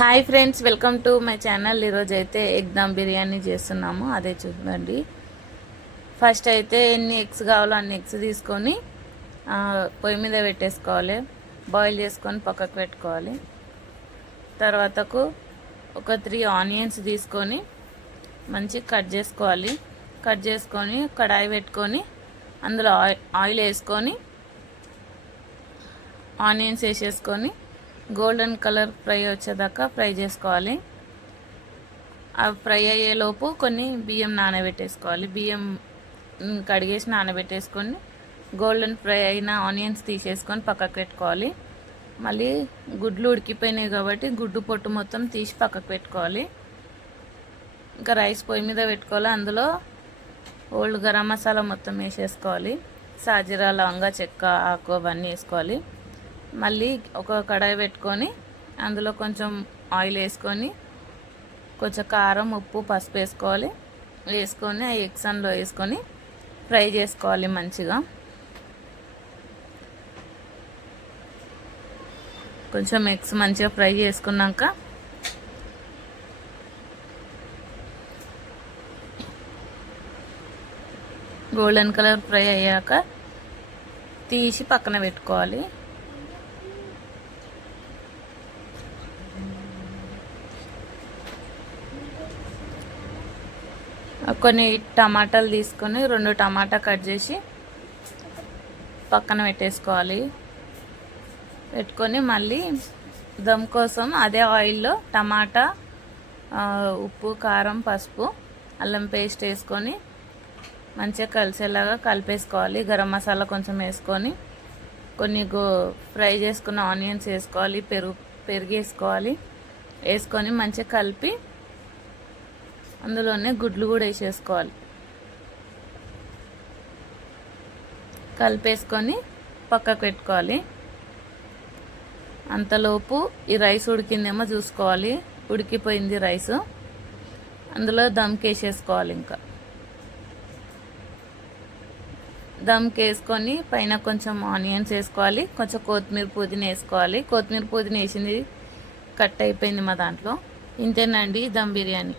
Hi friends, welcome to my channel. ఈరోజు అయితే egg dum biryani చేస్తున్నాము, అదే చూడండి. ఫస్ట్ అయితే ఎన్ని ఎగ్స్ కావాలో అన్ని ఎగ్స్ తీసుకొని పొయ్యి మీద పెట్టేసుకోవాలి. బాయిల్ చేసుకొని పక్కకు పెట్టుకోవాలి. తర్వాతకు ఒక 3 ఆనియన్స్ తీసుకొని మంచి కట్ చేసుకోవాలి. కట్ చేసుకొని కడాయి పెట్టుకొని అందులో ఆయిల్ వేసుకొని ఆనియన్స్ వేసేసుకొని గోల్డెన్ కలర్ ఫ్రై వచ్చేదాకా ఫ్రై చేసుకోవాలి. అవి ఫ్రై అయ్యేలోపు కొన్ని బియ్యం నానబెట్టేసుకోవాలి. బియ్యం కడిగేసి నానబెట్టేసుకొని గోల్డెన్ ఫ్రై అయిన ఆనియన్స్ తీసేసుకొని పక్కకు పెట్టుకోవాలి. మళ్ళీ గుడ్లు ఉడికిపోయినాయి కాబట్టి గుడ్డు పొట్టు మొత్తం తీసి పక్కకు పెట్టుకోవాలి. ఇంకా రైస్ పొయ్యి మీద పెట్టుకోవాలి. అందులో ఓల్డ్ గరం మసాలా మొత్తం వేసేసుకోవాలి. సాజీరా, లవంగా, చెక్క, ఆకు అవన్నీ వేసుకోవాలి. మళ్ళీ ఒక కడాయి పెట్టుకొని అందులో కొంచెం ఆయిల్ వేసుకొని కొంచెం కారం, ఉప్పు, పసుపు వేసుకోవాలి. వేసుకొని ఆ ఎగ్స్ అందులో వేసుకొని ఫ్రై చేసుకోవాలి మంచిగా. కొంచెం ఎగ్స్ మంచిగా ఫ్రై చేసుకున్నాక గోల్డెన్ కలర్ ఫ్రై అయ్యాక తీసి పక్కన పెట్టుకోవాలి. కొన్ని టమాటాలు తీసుకొని 2 టమాటా కట్ చేసి పక్కన పెట్టేసుకోవాలి. పెట్టుకొని మళ్ళీ దమ్ కోసం అదే ఆయిల్లో టమాటా, ఉప్పు, కారం, పసుపు, అల్లం పేస్ట్ వేసుకొని మంచిగా కలిసేలాగా కలిపేసుకోవాలి. గరం మసాలా కొంచెం వేసుకొని కొన్ని ఫ్రై చేసుకున్న ఆనియన్స్ వేసుకోవాలి. పెరుగు వేసుకోవాలి. వేసుకొని మంచిగా కలిపి అందులోనే గుడ్లు కూడా వేసేసుకోవాలి. కలిపేసుకొని పక్కకు పెట్టుకోవాలి. అంతలోపు ఈ రైస్ ఉడికిందేమో చూసుకోవాలి. ఉడికిపోయింది రైస్. అందులో దమ్కి వేసేసుకోవాలి. ఇంకా దమ్కి వేసుకొని పైన కొంచెం ఆనియన్స్ వేసుకోవాలి. కొంచెం కొత్తిమీర, పుదీనా వేసుకోవాలి. కొత్తిమీర, పుదీనా వేసింది కట్ అయిపోయింది మా దాంట్లో. ఇంతేనండి దమ్ బిర్యానీ.